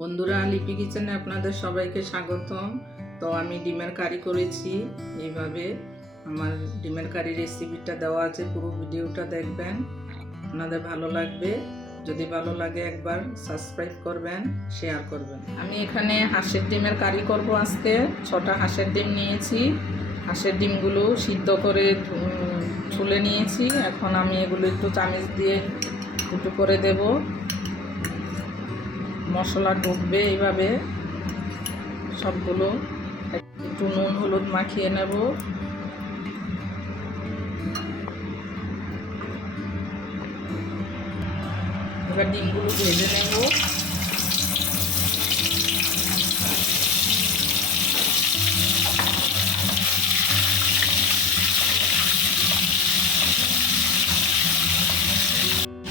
বন্ধুরা, লিপি কিচেনে আপনাদের সবাইকে স্বাগতম। তো আমি ডিমের কারি করেছি, এইভাবে আমার ডিমের কারি রেসিপিটা দেওয়া আছে, পুরো ভিডিওটা দেখবেন। আপনাদের ভালো লাগবে, যদি ভালো লাগে একবার সাবস্ক্রাইব করবেন শেয়ার করবেন। আমি এখানে হাঁসের ডিমের কারি করব আজকে, ছটা হাঁসের ডিম নিয়েছি। হাঁসের ডিমগুলো সিদ্ধ করে ছুলে নিয়েছি। এখন আমি এগুলো একটু চামিচ দিয়ে ফুটো করে দেবো। মশলা ঢুকবে এইভাবে। সবগুলো একটু নুন হলুদ মাখিয়ে নেব। এবার ডিমগুলো ভেজে নেব।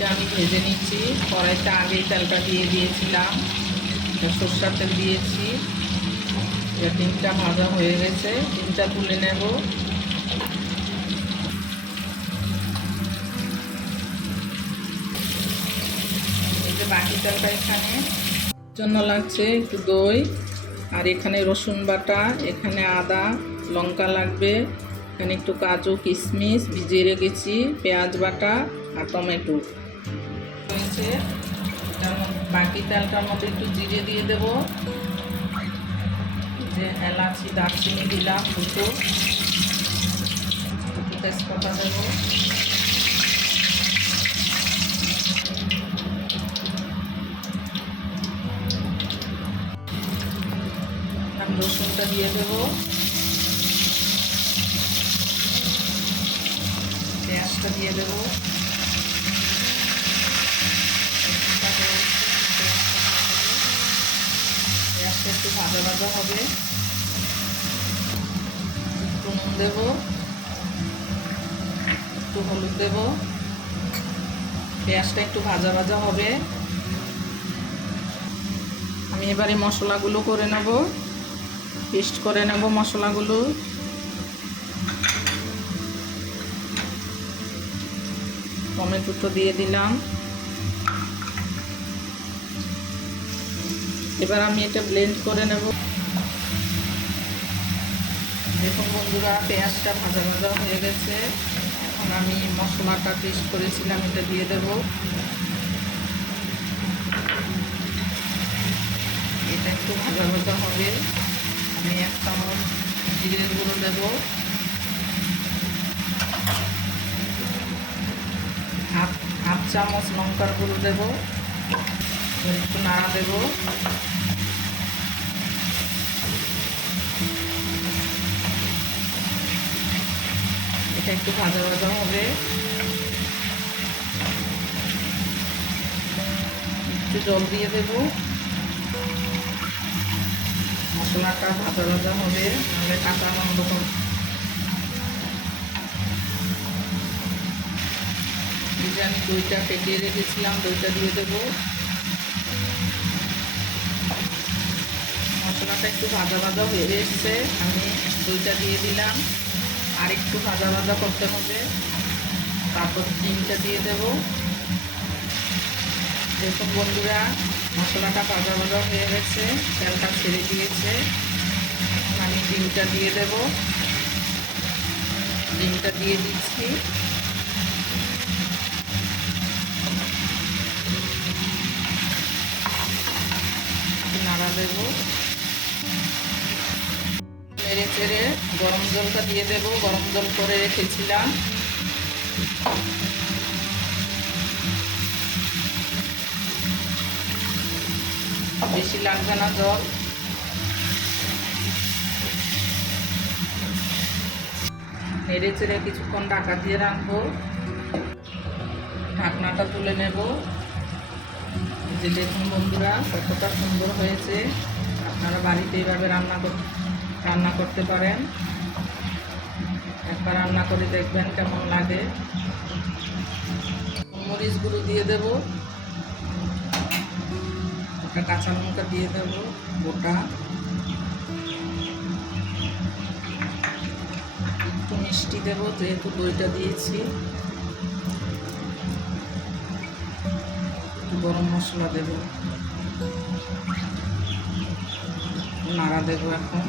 এটা আমি ভেজে নিচ্ছি। কড়াইতে আগেই তেলটা দিয়ে দিয়েছিলাম। সর্ষার তেল দিয়েছি। ডিমটা ভাজা হয়ে গেছে। ডিমটা তুলে নেব। বাকি তেলটা এখানে। জন্য লাগছে একটু দই। আর এখানে রসুন বাটা, এখানে আদা, লঙ্কা লাগবে। এখানে একটু কাজু, কিশমিশ ভিজিয়ে রেখেছি, পেঁয়াজ বাটা আর টমেটো। হয়েছে। বাকি তেলটার মধ্যে একটু জিরে দিয়ে দেব। যে এলাচি, দারচিনি দিলাম দুটো। তেজপাতা দেবো। রসুনটা দিয়ে দেবো। পেঁয়াজটা দিয়ে দেবো। ভাজা ভাজা হবে। একটু নুন দেবো। একটু হলুদ দেবো। পেঁয়াজটা একটু ভাজা ভাজা হবে। আমি এবারে মশলাগুলো করে নেব। পেস্ট করে নেব মশলাগুলো। টমেটোটা দিয়ে দিলাম। এবার আমি এটা ব্লেন্ড করে নেব। দেখুন বন্ধুরা, পেঁয়াজটা ভাজা ভাজা হয়ে গেছে। এখন আমি মশলাটা পেস্ট করেছিলাম, এটা দিয়ে দেব। এটা একটু ভাজা ভাজা হবে। আমি এক চামচ জিরের গুঁড়ো দেবো। হাফ হাফ চামচ লঙ্কার গুঁড়ো দেবো। একটু নাড়া দেবো। এটা একটু ভাজা ভাজা হবে। একটু জল দিয়ে দেব। মশলাটা ভাজা ভাজা হবে, নাহলে কাঁচা গন্ধ আমি দইটা ফেটিয়ে রেখেছিলাম, দইটা দিয়ে দেবো। মশলাটা একটু ভাজা ভাজা হয়ে এসছে। আমি দইটা দিয়ে দিলাম। আর একটু ভাজা ভাজা করতে হবে। তারপর ডিমটা দিয়ে দেব। দেখুন বন্ধুরা, মশলাটা ভাজা ভাজা হয়ে গেছে। তেলটা ছেড়ে দিয়েছে। আমি ডিমটা দিয়ে দেব। ডিমটা দিয়ে দিচ্ছি। নাড়া দেবো। নেড়ে চেড়ে গরম জলটা দিয়ে দেবো, গরম জল করে রেখেছিলাম। বেশি লাগবে না জল। নেড়ে চেড়ে কিছুক্ষণ ঢাকা দিয়ে রাখব। ঢাকনাটা তুলে নেব। যে দেখুন বন্ধুরা, কতটা সুন্দর হয়েছে। আপনারা বাড়িতে এইভাবে রান্না কর রান্না করতে পারেন। একবার রান্না করে দেখবেন কেমন লাগে। মরিচ গুঁড়ো দিয়ে দেব। একটা কাঁচা লঙ্কা দিয়ে দেব গোটা। একটু মিষ্টি দেবো, যেহেতু দইটা দিয়েছি। একটু গরম মশলা দেব। নাড়া দেবো এখন।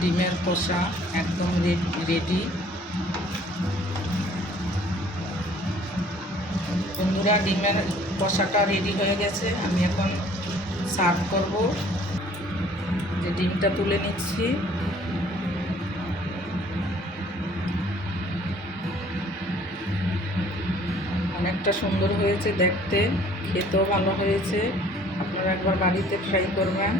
ডিমের কষা একদম রেডি বন্ধুরা, ডিমের কষাটা রেডি হয়ে গেছে। আমি এখন সার্ভ করব। যে ডিমটা তুলে নিচ্ছি। অনেকটা সুন্দর হয়েছে দেখতে। খেতেও ভালো হয়েছে। আপনারা একবার বাড়িতে ট্রাই করবেন।